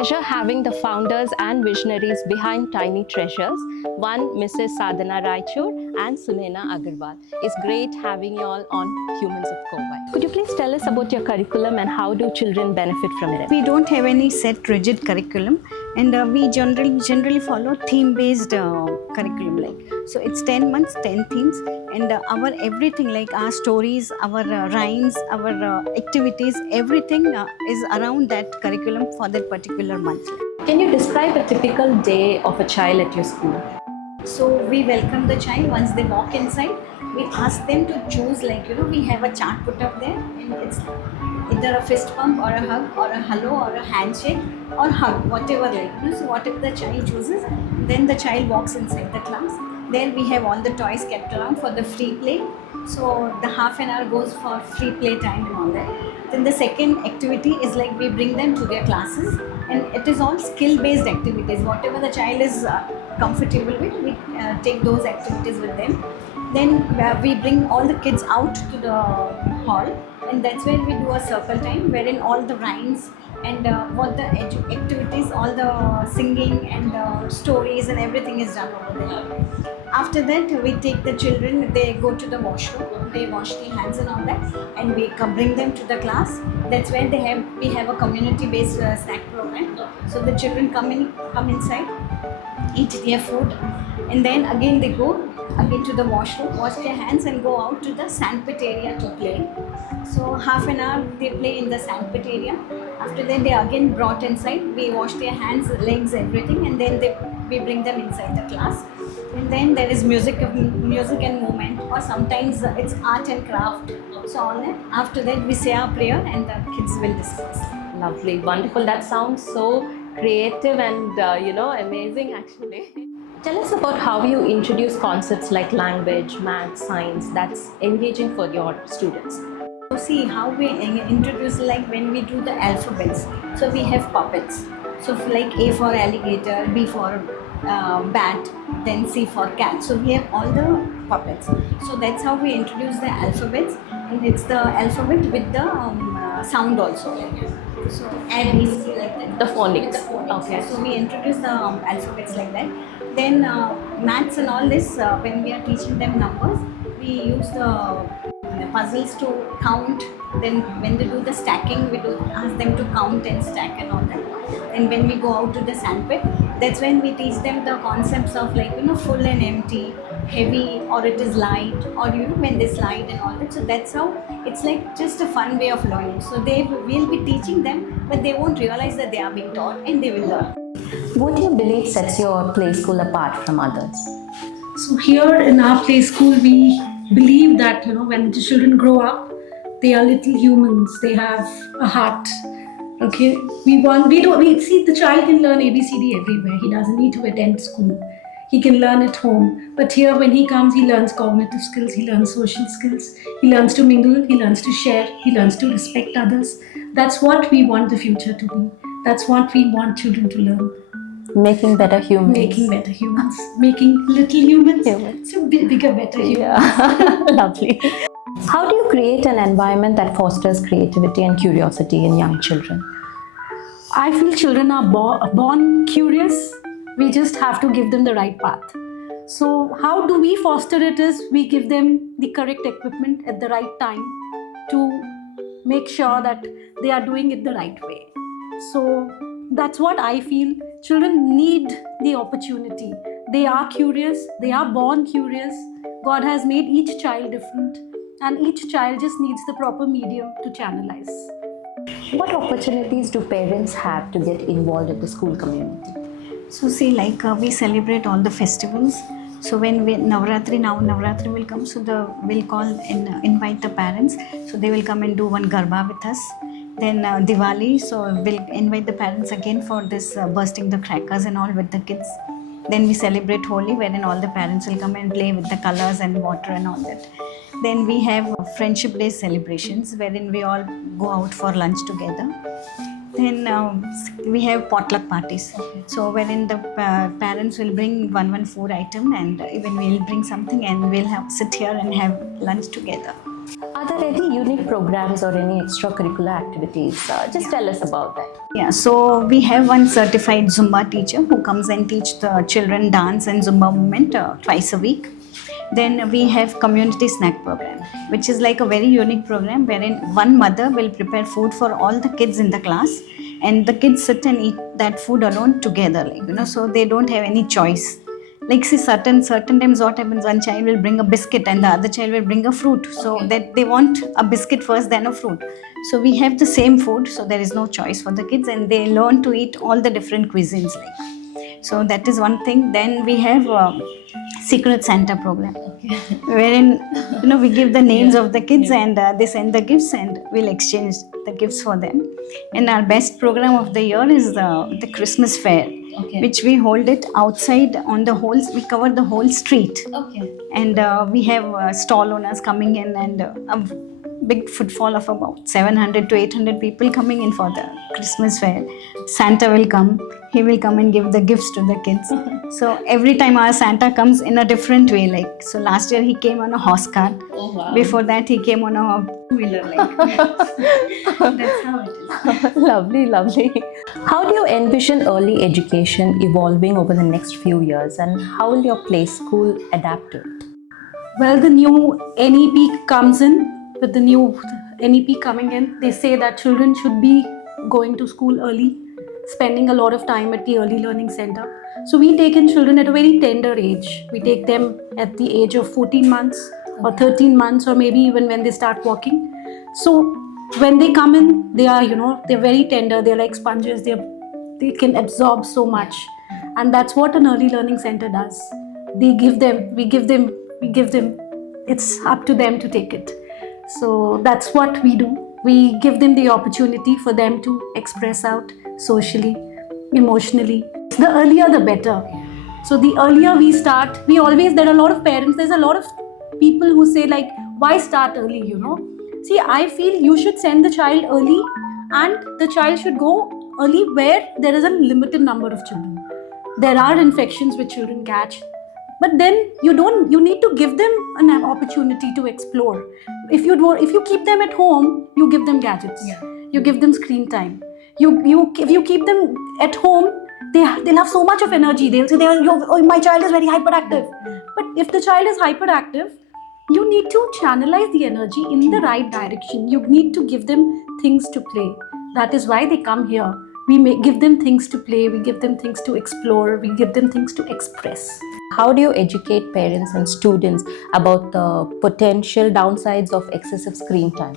pleasure having the founders and visionaries behind Tiny Treasures, one Mrs. Sadhana Raichur and Sunena Agarwal. It's great having you all on Humans of Kovai. Could you please tell us about your curriculum and how do children benefit from it? We don't have any set rigid curriculum, and we generally follow theme-based curriculum. So it's 10 months, 10 themes, and our everything like our stories, our rhymes, our activities, everything is around that curriculum for that particular month. Can you describe a typical day of a child at your school? So we welcome the child once they walk inside. We ask them to choose, we have a chart put up there, and it's either a fist bump or a hug or a hello or a handshake or hug, whatever So whatever the child chooses, then the child walks inside the class. There we have all the toys kept around for the free play. So the half an hour goes for free play time and all that. Then the second activity is like we bring them to their classes, and it is all skill-based activities. Whatever the child is comfortable with, we take those activities with them. Then we bring all the kids out to the hall, and that's where we do a circle time wherein all the rhymes and what the activities, all the singing and stories and everything is done over there. After that, we take the children, they go to the washroom, they wash their hands and all that, and we bring them to the class. That's where we have a community-based snack program. So the children come inside, eat their food, and then again they go again to the washroom, wash their hands, and go out to the sandpit area to play. So half an hour they play in the sandpit area. After that, they are again brought inside. We wash their hands, legs, everything, and then we bring them inside the class. And then there is music and movement, or sometimes it's art and craft. So all that. After that, we say our prayer, and the kids will discuss. Lovely, wonderful. That sounds so creative and amazing actually. Tell us about how you introduce concepts like language, math, science that's engaging for your students. So see how we introduce, like when we do the alphabets. So we have puppets. So like A for alligator, B for bat, then C for cat. So we have all the puppets. So that's how we introduce the alphabets, and it's the alphabet with the sound also. So A, B, C, like that. The phonics. Okay. So we introduce the alphabets like that. Then maths and all this, when we are teaching them numbers, we use the puzzles to count. Then when they do the stacking, we ask them to count and stack and all that. And when we go out to the sandpit, that's when we teach them the concepts of full and empty, heavy, or it is light, or when they slide and all that. So that's how it's like just a fun way of learning. So we'll be teaching them, but they won't realize that they are being taught, and they will learn. What do you believe sets your play school apart from others? So here in our play school, we believe that when the children grow up, they are little humans. They have a heart. Okay, we see the child can learn ABCD everywhere. He doesn't need to attend school. He can learn at home. But here, when he comes, he learns cognitive skills. He learns social skills. He learns to mingle. He learns to share. He learns to respect others. That's what we want the future to be. That's what we want children to learn. Making better humans. Making better humans. Making little humans. So bigger, better humans. Yeah, lovely. How do you create an environment that fosters creativity and curiosity in young children? I feel children are born curious. We just have to give them the right path. So how do we foster it is we give them the correct equipment at the right time to make sure that they are doing it the right way. So that's what I feel. Children need the opportunity. They are curious. They are born curious. God has made each child different, and each child just needs the proper medium to channelize. What opportunities do parents have to get involved in the school community? So see, we celebrate all the festivals. So when Navratri will come, so we'll call and invite the parents. So they will come and do one Garba with us. Then Diwali, so we'll invite the parents again for this bursting the crackers and all with the kids. Then we celebrate Holi, wherein all the parents will come and play with the colors and water and all that. Then we have Friendship Day celebrations, wherein we all go out for lunch together. Then we have potluck parties. So wherein the parents will bring one food item, and even we'll bring something, and we'll sit here and have lunch together. Are there any unique programs or any extracurricular activities? Just tell us about that. Yeah, so we have one certified Zumba teacher who comes and teach the children dance and Zumba movement twice a week. Then we have community snack program, which is like a very unique program wherein one mother will prepare food for all the kids in the class, and the kids sit and eat that food alone together, so they don't have any choice. Like, see, certain times what happens, one child will bring a biscuit and the other child will bring a fruit, so that they want a biscuit first, then a fruit. So we have the same food, so there is no choice for the kids, and they learn to eat all the different cuisines, so that is one thing. Then we have Secret Santa program, wherein we give the names of the kids, and they send the gifts, and we'll exchange the gifts for them. And our best program of the year is the Christmas fair, which we hold it outside on the whole. We cover the whole street, and we have stall owners coming in, and a big footfall of about 700 to 800 people coming in for the Christmas fair. Santa will come. He will come and give the gifts to the kids. So every time our Santa comes in a different way. So last year he came on a horse cart. Oh, wow. Before that he came on a two-wheeler. That's how it is. Lovely, lovely. How do you envision early education evolving over the next few years, and how will your play school adapt to it? Well, the new NEP comes in. With the new NEP coming in, they say that children should be going to school early, spending a lot of time at the early learning center. So we take in children at a very tender age. We take them at the age of 14 months or 13 months, or maybe even when they start walking. So when they come in, they are, they're very tender. They're like sponges. They can absorb so much. And that's what an early learning center does. We give them. It's up to them to take it. So that's what we do. We give them the opportunity for them to express out socially, emotionally. The earlier the better. So the earlier we start, there are a lot of parents, there's a lot of people who say why start early, See, I feel you should send the child early, and the child should go early where there is a limited number of children. There are infections which children catch. But then you need to give them an opportunity to explore. If you keep them at home, you give them gadgets. Yeah. You give them screen time. If you keep them at home, they'll have so much of energy. They'll say, my child is very hyperactive. But if the child is hyperactive, you need to channelize the energy in the right direction. You need to give them things to play. That is why they come here. We give them things to play. We give them things to explore. We give them things to express. How do you educate parents and students about the potential downsides of excessive screen time?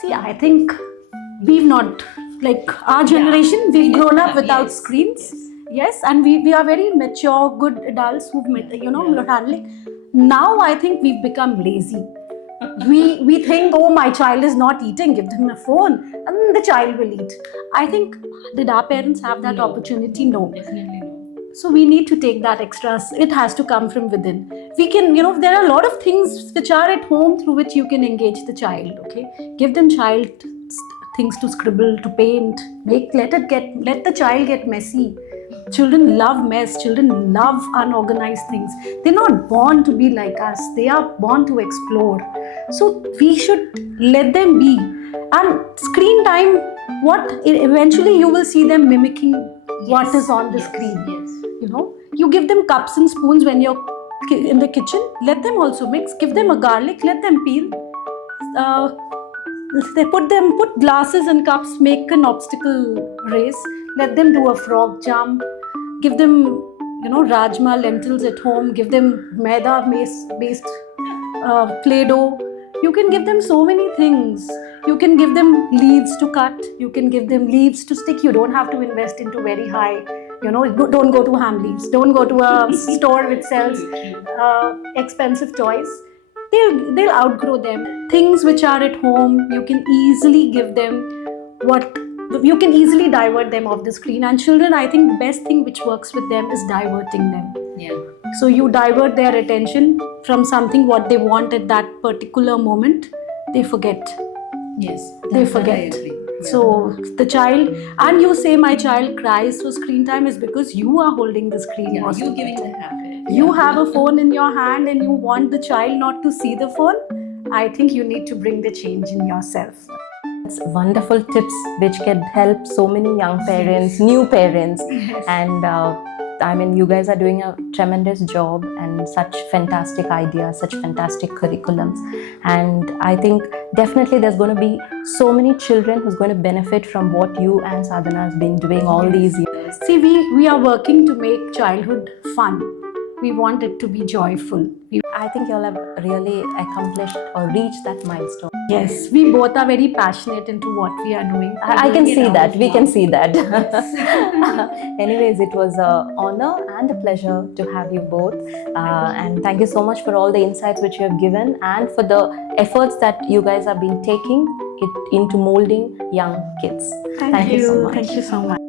See, I think we've not, our generation, we've grown up without screens. Yes, and we are very mature, good adults who've, handling. Now I think we've become lazy. We think, my child is not eating, give them a phone, and the child will eat. I think, did our parents have that opportunity? No. Definitely no. So we need to take that extra. It has to come from within. We can, there are a lot of things which are at home through which you can engage the child. Okay, give them things to scribble, to paint. Let the child get messy. Children love mess. Children love unorganized things. They're not born to be like us. They are born to explore. So we should let them be. And screen time, eventually you will see them mimicking what is on the screen. Yes. You give them cups and spoons when you're in the kitchen. Let them also mix. Give them a garlic. Let them peel. They put glasses and cups. Make an obstacle race. Let them do a frog jump. Give them, rajma lentils at home. Give them maida-based Play-Doh. You can give them so many things. You can give them leaves to cut. You can give them leaves to stick. You don't have to invest into very high. Don't go to Hamleys. Don't go to a store which sells expensive toys. They'll outgrow them. Things which are at home, you can easily give them you can easily divert them off the screen. And children, I think the best thing which works with them is diverting them. Yeah. So you divert their attention from something what they want at that particular moment. They forget. Yes. They forget. So the child, and you say my child cries for screen time, is because you are holding the screen. Yeah, you're giving the habit. You have a phone in your hand and you want the child not to see the phone, I think you need to bring the change in yourself. It's wonderful tips which can help so many young parents, new parents, and I mean, you guys are doing a tremendous job and such fantastic ideas, such fantastic curriculums, and I think definitely there's going to be so many children who's going to benefit from what you and Sadhana has been doing all these years. See, we are working to make childhood fun. We want it to be joyful. I think y'all have really accomplished or reached that milestone. Yes, we both are very passionate into what we are doing. I can see that. We can see that. Anyways, it was an honor and a pleasure to have you both. And thank you so much for all the insights which you have given and for the efforts that you guys have been taking it into molding young kids. Thank you so much. Thank you so much.